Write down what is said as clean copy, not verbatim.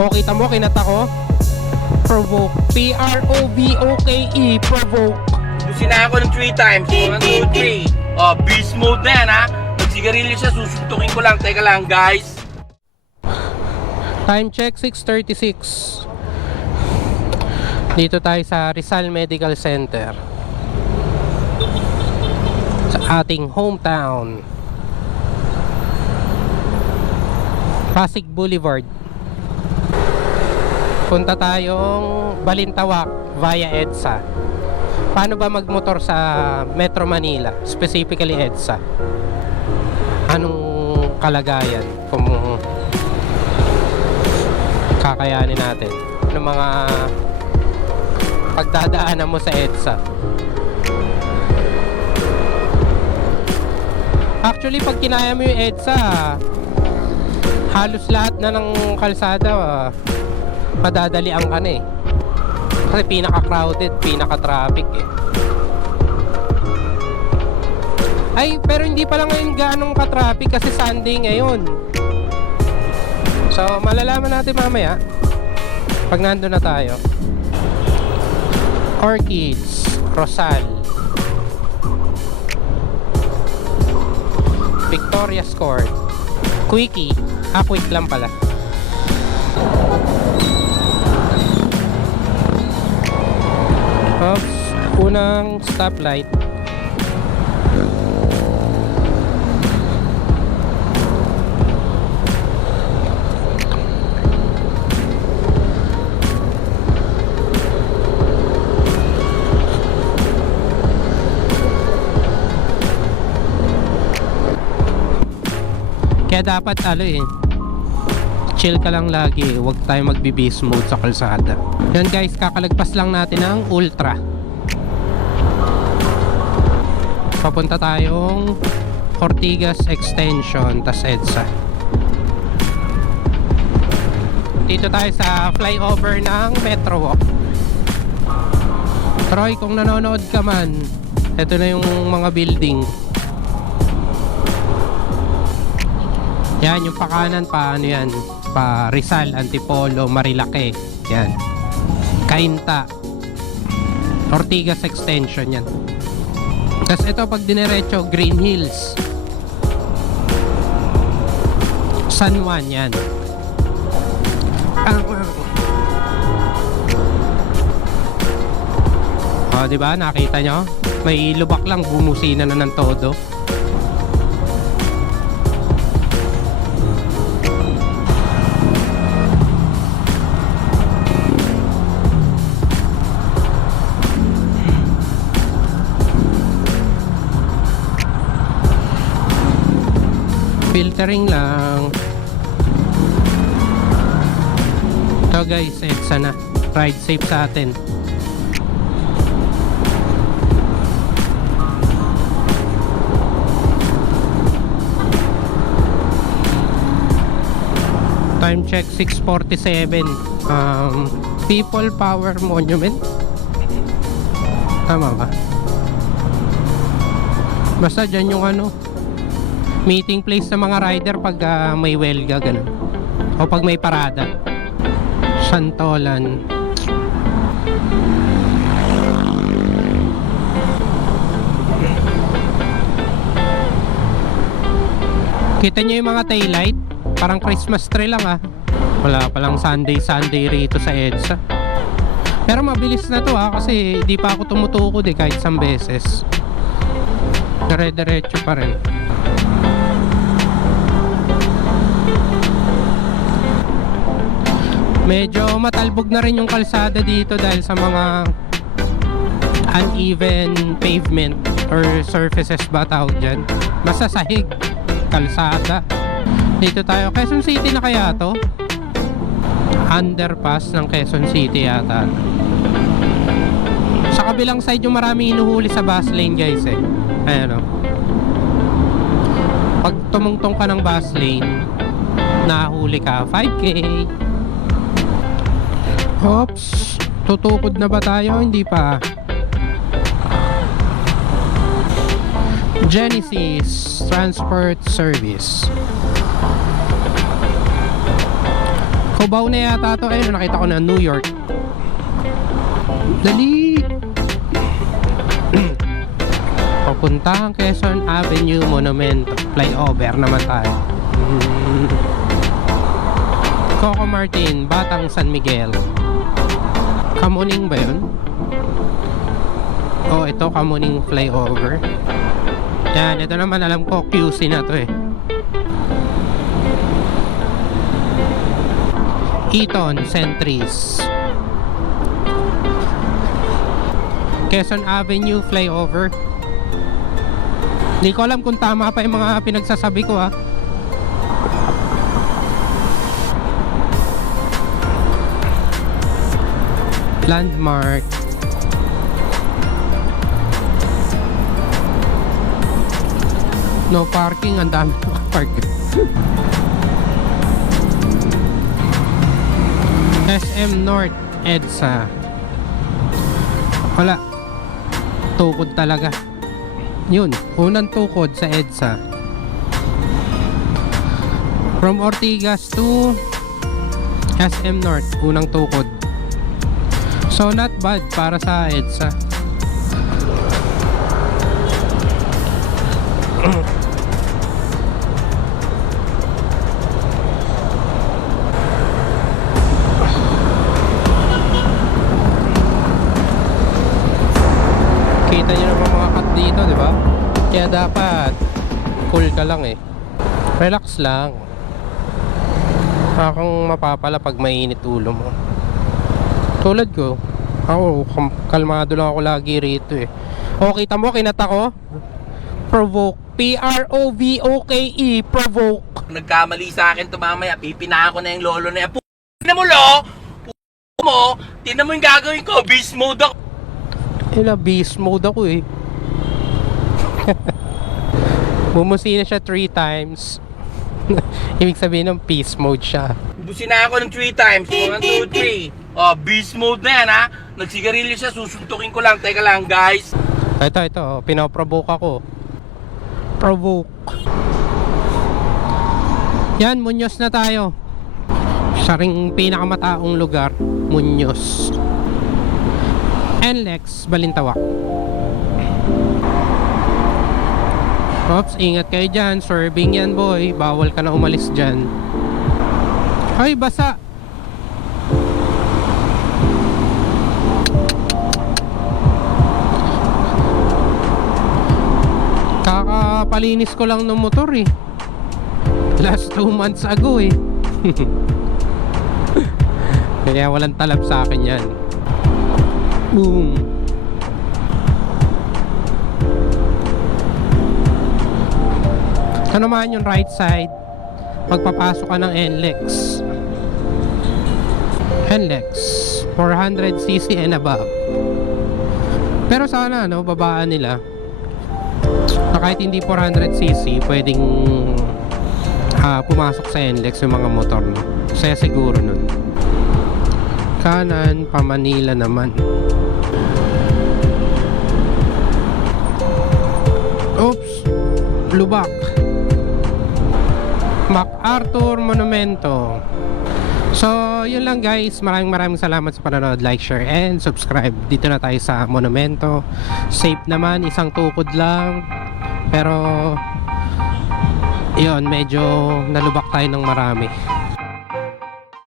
O, kita mo, kinata ko. Provoke. P-R-O-V-O-K-E. Provoke. Busin na ako ng 3 times. 1, 2, 3. Oh, beast mode na yan, ha? Magsigarilyo siya, susuntukin ko lang. Teka lang, guys. Time check, 6:36. Dito tayo sa Rizal Medical Center, sa ating hometown, Pasig Boulevard. Punta tayong Balintawak via EDSA. Paano ba magmotor sa Metro Manila, specifically EDSA? Anong kalagayan kung kakayanin natin? Anong mga pagdadaanan mo sa EDSA? Actually, pag kinaya mo yung EDSA, halos lahat na ng kalsada madadalian ka na eh. Kasi pinaka-crowded, pinaka-traffic eh. Ay, pero hindi pa lang ngayon ganong ka-traffic kasi Sunday ngayon. So, malalaman natin mamaya pag nandun na tayo. Orchids, Rosal, Victoria's Court, Quickie. Quick lang pala. Oops, unang stoplight. Kaya dapat chill ka lang lagi, huwag tayo magbe-beast mode sa kalsada. Yan guys, kakalagpas lang natin ng Ultra. Papunta tayong Ortigas Extension, tas EDSA. Dito tayo sa flyover ng Metro Walk. Troy, kung nanonood ka man, ito na yung mga building. Yan, yung pakanan pa, ano yan, pa Rizal, Antipolo, Marilake. Yan, Cainta, Ortigas Extension yan. Tapos ito pag dinerecho, Green Hills, San Juan yan. O, diba? Nakita nyo? May lubak lang, bumusina na ng todo. Filtering lang. Ito guys, EDSA na. Ride safe sa atin. Time check, 6:47. People Power Monument. Tama ba? Basta dyan yung meeting place sa mga rider pag may welga, ganun. O pag may parada. Santolan. Kita nyo yung mga taillight? Parang Christmas tree lang Wala palang Sunday rito sa EDSA. Pero mabilis na to kasi di pa ako tumutukod kahit isang beses. Dire-diretso pa rin. Medyo matalbog na rin yung kalsada dito dahil sa mga uneven pavement or surfaces ba tawag dyan. Masasahig kalsada. Dito tayo, Quezon City na kaya to? Underpass ng Quezon City yata. Sa kabilang side yung marami inuhuli sa bus lane guys Ayan Pag tumungtong ka ng bus lane, nahuli ka, 5K. Oops, tutukod na ba tayo? Hindi pa. Genesis Transport Service. Cubao na yata to. Ayun, nakita ko na New York. Dali! Papuntang Quezon Avenue Monumento. Flyover naman tayo. Coco Martin, Batang San Miguel. Kamuning ba yun? Oh, ito Kamuning flyover. Yan, ito naman alam ko QC na to eh. Eton, Centris. Quezon Avenue flyover. Hindi ko alam kung tama pa yung mga pinagsasabi ko ha. Landmark. No parking, ang dami nakapark. SM North, EDSA. Wala. Tukod talaga. Yun, unang tukod sa EDSA. From Ortigas to SM North, unang tukod. So not bad para sa EDSA. Kita nyo naman mga cut dito, di ba? Kaya dapat cool ka lang eh. Relax lang. Akong mapapala pag mainit ulo mo. Tulad ko, ako kalmado lang ako lagi rito eh. O kita mo, kinata ko? Provoke. P-R-O-V-O-K-E. Provoke. Nagkamali sa akin to mamaya, pipinahan ko na yung lolo na yan. Tignan mo lo! Mo, tignan mo yung gagawin ko, beast mode ako. Beast mode ako eh. Bumusina siya 3 times. Ibig sabihin ng peace mode siya. Busina ako ng 3 times. 1, 2, 3. Oh, beast mode na yan ha. Nagsigarilyo siya, susuntukin ko lang. Teka lang guys. Ito. Pinoprovoke ako. Provoke. Yan, Muñoz na tayo. Siya ring pinakamataong lugar. Muñoz. NLEX, Balintawak. Oops, ingat kayo dyan. Swerving yan boy. Bawal ka na umalis dyan. Ay, basa. Kakapalinis ko lang ng motor eh. Last 2 months ago eh. Kaya walang talab sa akin yan. Boom. Ito naman yung right side. Magpapasok ka ng NLEX. NLEX 400cc and above. Pero sana no, babaan nila na kahit hindi 400cc pwedeng pumasok sa NLEX yung mga motor no. Saya siguro nun. Kanan pa Manila naman. Oops, lubak. MacArthur Monumento. So, yun lang guys. Maraming salamat sa panonood. Like, share, and subscribe. Dito na tayo sa Monumento. Safe naman, isang tukod lang. Pero, yun, medyo nalubak tayo ng marami.